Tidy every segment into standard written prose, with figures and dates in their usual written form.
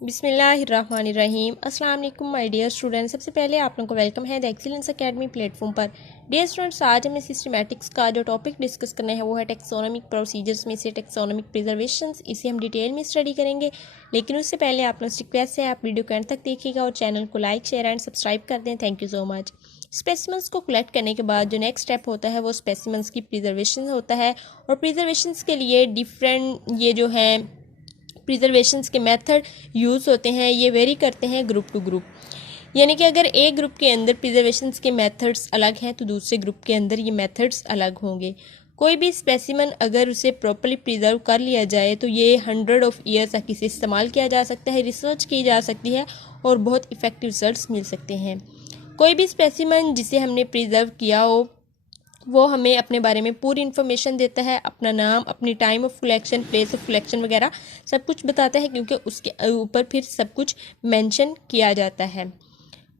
बिस्मिल्लाहिर्रहमानिर्रहीम। अस्सलाम वालेकुम माय डियर स्टूडेंट। सबसे पहले आप लोगों को वेलकम है द एक्सीलेंस एकेडमी प्लेटफॉर्म पर। डियर स्टूडेंट्स, आज हमें सिस्टमैटिक्स का जो टॉपिक डिस्कस करना है वो है टेक्सोनोमिक प्रोसीजर्स में से टेक्सोनोमिक प्रिजर्वेशंस। इसे हम डिटेल में स्टडी करेंगे, लेकिन उससे पहले आप लोगों से रिक्वेस्ट है आप वीडियो को एंड तक देखिएगा और चैनल को लाइक शेयर एंड सब्सक्राइब कर दें। Thank you so much. Specimens को कलेक्ट करने के बाद जो नेक्स्ट स्टेप होता है वो स्पेसिमेंस की प्रिजर्वेशन होता है, और प्रिजर्वेशंस के लिए डिफरेंट ये जो है प्रिजर्वेशंस के मेथड यूज़ होते हैं। ये वेरी करते हैं ग्रुप टू ग्रुप, यानी कि अगर एक ग्रुप के अंदर प्रिजर्वेशंस के मेथड्स अलग हैं तो दूसरे ग्रुप के अंदर ये मेथड्स अलग होंगे। कोई भी स्पेसिमन अगर उसे प्रॉपर्ली प्रिजर्व कर लिया जाए तो ये 100 ऑफ ईयर्स तक इसे इस्तेमाल किया जा सकता है, रिसर्च की जा सकती है और बहुत इफ़ेक्टिव रिजल्ट्स मिल सकते हैं। कोई भी स्पेसिमन जिसे हमने प्रिजर्व किया हो वो हमें अपने बारे में पूरी इन्फॉर्मेशन देता है, अपना नाम, अपनी time of collection, place of collection वगैरह सब कुछ बताता है, क्योंकि उसके ऊपर फिर सब कुछ मेंशन किया जाता है।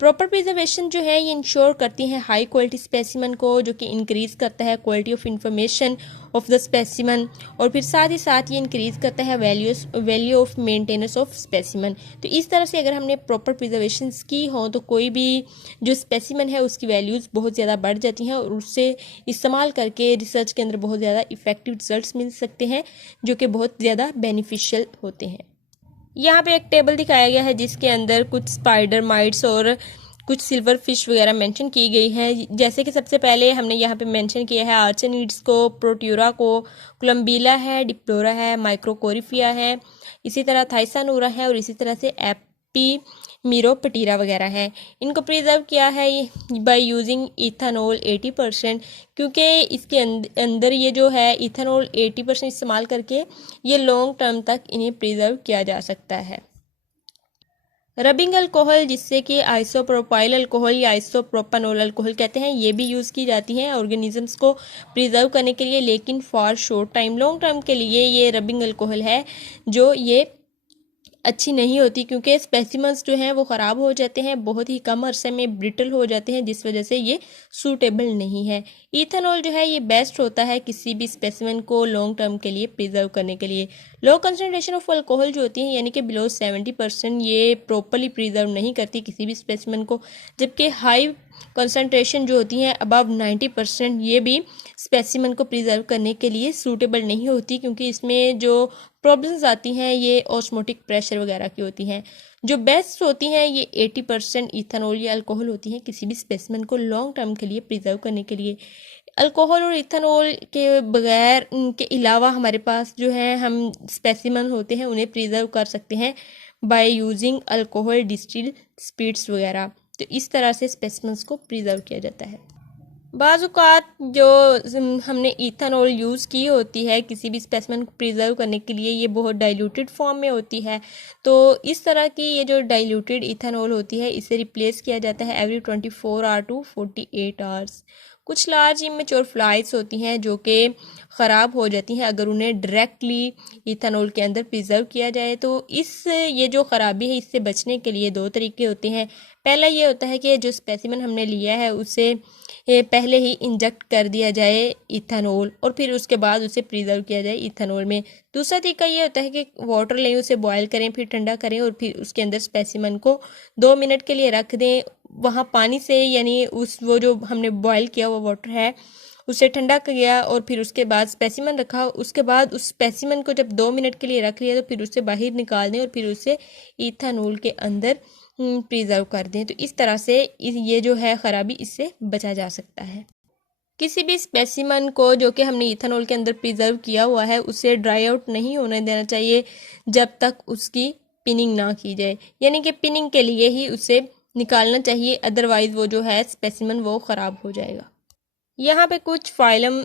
प्रॉपर प्रिजर्वेशन जो है ये इंश्योर करती है हाई क्वालिटी स्पेसिमन को, जो कि इंक्रीज करता है quality of information of the specimen, और फिर साथ ही साथ ये इंक्रीज करता है value of maintenance of specimen. तो इस तरह से अगर हमने प्रॉपर प्रिजर्वेशन की हो तो कोई भी जो स्पेसिमन है उसकी वैल्यूज़ बहुत ज़्यादा बढ़ जाती हैं और उससे इस्तेमाल करके रिसर्च के अंदर बहुत ज़्यादा इफेक्टिव रिजल्ट्स मिल सकते हैं, जो कि बहुत ज़्यादा बेनिफिशियल होते हैं। यहाँ पे एक टेबल दिखाया गया है जिसके अंदर कुछ स्पाइडर माइट्स और कुछ सिल्वर फिश वगैरह मेंशन की गई है। जैसे कि सबसे पहले हमने यहाँ पे मेंशन किया है आर्चेनिड्स को, प्रोट्यूरा को, कोलम्बिला है, डिप्लोरा है, माइक्रोकोरिफिया है, इसी तरह थाइसानूरा है और इसी तरह से एपी मीरोपटीरा वगैरह है। इनको प्रिजर्व किया है बाय यूजिंग इथानॉल 80%, क्योंकि इसके अंदर ये जो है इथानॉल 80% इस्तेमाल करके ये लॉन्ग टर्म तक इन्हें प्रिजर्व किया जा सकता है। रबिंग अल्कोहल, जिससे कि आइसोप्रोपाइल अल्कोहल या आइसोप्रोपानोल अल्कोहल कहते हैं, ये भी यूज़ की जाती हैं ऑर्गेनिजम्स को प्रिजर्व करने के लिए, लेकिन for short time. Long term के लिए ये रबिंग अल्कोहल है जो ये अच्छी नहीं होती, क्योंकि स्पेसिमन्स जो हैं वो ख़राब हो जाते हैं, बहुत ही कम अरसे में ब्रिटल हो जाते हैं, जिस वजह से ये सूटेबल नहीं है। इथेनॉल जो है ये बेस्ट होता है किसी भी स्पेसिमन को लॉन्ग टर्म के लिए प्रिजर्व करने के लिए। लो कंसनट्रेशन ऑफ अल्कोहल जो होती है, यानी कि बिलो 70%, ये प्रॉपरली प्रिजर्व नहीं करती किसी भी स्पेसिमन को, जबकि हाई कंसनट्रेशन जो होती है अबव 90%, ये भी स्पेसिमन को प्रिजर्व करने के लिए सूटेबल नहीं होती, क्योंकि इसमें जो प्रॉब्लम्स आती हैं ये ऑस्मोटिक प्रेशर वगैरह की होती हैं। जो बेस्ट होती हैं ये 80% इथेनॉल या अल्कोहल होती हैं किसी भी स्पेसिमन को लॉन्ग टर्म के लिए प्रिजर्व करने के लिए। अल्कोहल और इथेनॉल के बगैर के अलावा हमारे पास जो है हम स्पेसिमन होते हैं उन्हें प्रिजर्व कर सकते हैं by using alcohol distil spirits वगैरह। तो इस तरह से स्पेसिमन्स को प्रिजर्व किया जाता है। बाज़-औक़ात जो हमने इथेनॉल यूज़ की होती है किसी भी स्पेसिमेन को प्रिजर्व करने के लिए, ये बहुत डाइल्यूटेड फॉर्म में होती है, तो इस तरह की ये जो डाइल्यूटेड इथेनॉल होती है इसे रिप्लेस किया जाता है एवरी 24 आवर टू 48 आवर्स। कुछ लार्ज इमेच्योर फ्लाइज होती हैं जो कि ख़राब हो जाती हैं अगर उन्हें डायरेक्टली इथेनॉल के अंदर प्रिजर्व किया जाए। तो ये जो ख़राबी है इससे बचने के लिए दो तरीके होते हैं। पहला ये होता है कि जो स्पेसिमेन हमने लिया है उसे पहले ही इंजेक्ट कर दिया जाए इथेनॉल और फिर उसके बाद उसे प्रिजर्व किया जाए इथेनॉल में। दूसरा तरीका ये होता है कि वाटर लें, उसे बॉयल करें, फिर ठंडा करें और फिर उसके अंदर स्पेसिमेन को 2 मिनट के लिए रख दें वहाँ पानी से, यानी वो जो हमने बॉयल किया हुआ वाटर है उसे ठंडा किया और फिर उसके बाद स्पेसिमेन रखा। उसके बाद उस स्पेसिमेन को जब 2 मिनट के लिए रख लिया तो फिर उसे बाहर निकाल दें और फिर उसे इथेनॉल के अंदर प्रिजर्व कर दें। तो इस तरह से ये जो है ख़राबी इससे बचा जा सकता है। किसी भी स्पेसिमन को जो कि हमने इथेनॉल के अंदर प्रिजर्व किया हुआ है उसे ड्राई आउट नहीं होने देना चाहिए जब तक उसकी पिनिंग ना की जाए, यानी कि पिनिंग के लिए ही उसे निकालना चाहिए, अदरवाइज वो जो है स्पेसिमन वो ख़राब हो जाएगा। यहाँ पे कुछ फाइलम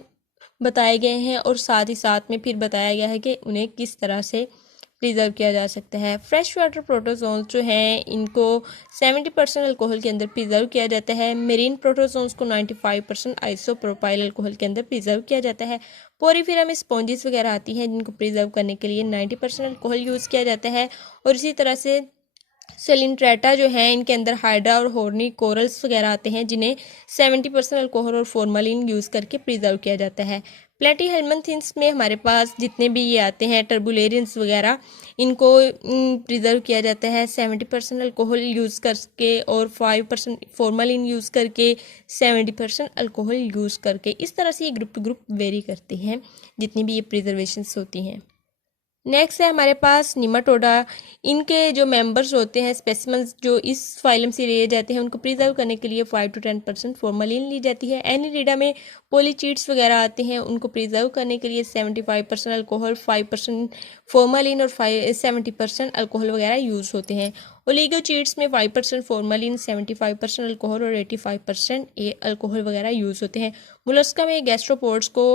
बताए गए हैं और साथ ही साथ में फिर बताया गया है कि उन्हें किस तरह से प्रिजर्व किया जा सकता है। फ्रेश वाटर प्रोटोजोन्स जो हैं इनको 70% अल्कोहल के अंदर प्रिजर्व किया जाता है। मेरीन प्रोटोजोन्स को 95% आइसोप्रोपाइल अल्कोहल के अंदर प्रिजर्व किया जाता है। पोरीफेरा में स्पॉन्जेस वगैरह आती हैं जिनको प्रिजर्व करने के लिए 90% अल्कोहल यूज़ किया जाता है। और इसी तरह से सेलिन्ट्रेटा जो है इनके अंदर हाइड्रा और हॉर्नी कोरल्स वगैरह आते हैं जिन्हें 70% अल्कोहल और फॉर्मलिन यूज़ करके प्रिजर्व किया जाता है। प्लेटीहेल्मिन्थ्स में हमारे पास जितने भी ये आते हैं टर्बुलेरियंस वगैरह, इनको प्रिजर्व किया जाता है 70% अल्कोहल यूज़ करके और 5% फॉर्मलिन यूज़ करके, 70% अल्कोहल यूज़ करके। इस तरह से ये ग्रुप टू ग्रुप वेरी करते हैं जितनी भी ये प्रिजर्वेशंस होती हैं। नेक्स्ट है हमारे पास निमाटोडा। इनके जो मेंबर्स होते हैं, स्पेसिमेंस जो इस फाइलम से लिए जाते हैं, उनको प्रिजर्व करने के लिए 5 to 10% फॉर्मलिन ली जाती है। एनिलिडा में पॉलीचीट्स वगैरह आते हैं, उनको प्रिजर्व करने के लिए 75% अल्कोहल, 5% फॉर्मलिन और 70% अल्कोहल वगैरह यूज़ होते हैं। ओलिगोचीट्स में 5% फॉर्मलिन, 75% अल्कोहल और 85% अल्कोहल वगैरह यूज़ होते हैं। मोलस्का में गैस्ट्रोपोड्स को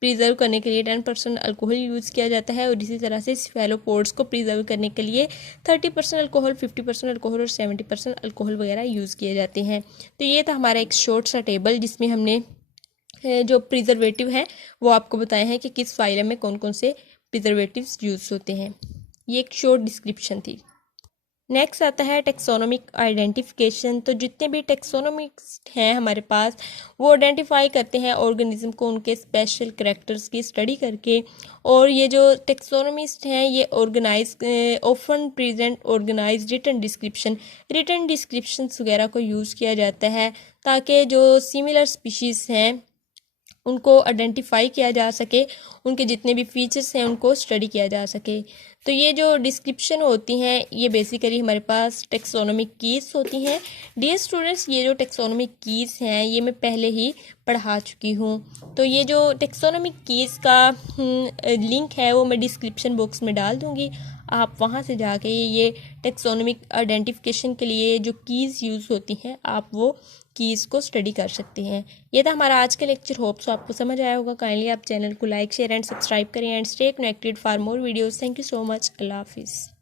प्रिजर्व करने के लिए 10% अल्कोहल यूज़ किया जाता है और इसी तरह से स्फेलोपोड्स को प्रिजर्व करने के लिए 30% अल्कोहल, 50% अल्कोहल और 70% अल्कोहल वगैरह यूज़ किए जाते हैं। तो ये था हमारा एक शॉर्ट सा टेबल जिसमें हमने जो प्रिजर्वेटिव हैं वो आपको बताए हैं कि किस फाइलम में कौन कौन से प्रिजर्वेटिव्स यूज़ होते हैं। ये एक शॉर्ट डिस्क्रिप्शन थी। नेक्स्ट आता है टेक्सोनोमिक आइडेंटिफिकेशन। तो जितने भी टेक्सोनोमिक्स हैं हमारे पास, वो आइडेंटिफाई करते हैं ऑर्गेनिज्म को उनके स्पेशल करैक्टर्स की स्टडी करके। और ये जो टेक्सोनोमिस्ट हैं ये organise often present organise written descriptions वगैरह को यूज़ किया जाता है ताकि जो सिमिलर स्पीशीज़ हैं उनको आइडेंटिफाई किया जा सके, उनके जितने भी फीचर्स हैं उनको स्टडी किया जा सके। तो ये जो डिस्क्रिप्शन होती हैं ये बेसिकली हमारे पास टेक्सोनोमिक कीज़ होती हैं। डियर स्टूडेंट्स, ये जो टेक्सोनोमिक कीज़ हैं ये मैं पहले ही पढ़ा चुकी हूँ। तो ये जो टेक्सोनोमिक कीज़ का लिंक है वो मैं डिस्क्रिप्शन बॉक्स में डाल दूँगी। आप वहाँ से जाके ये टेक्सोनोमिक आइडेंटिफिकेशन के लिए जो कीज़ यूज़ होती हैं आप वो कीज़ को स्टडी कर सकते हैं। ये था हमारा आज का लेक्चर। होप सो आपको समझ आया होगा। काइंडली आप चैनल को लाइक, शेयर एंड सब्सक्राइब करें and stay connected for more videos. Thank you so much. अल्लाह हाफिज़।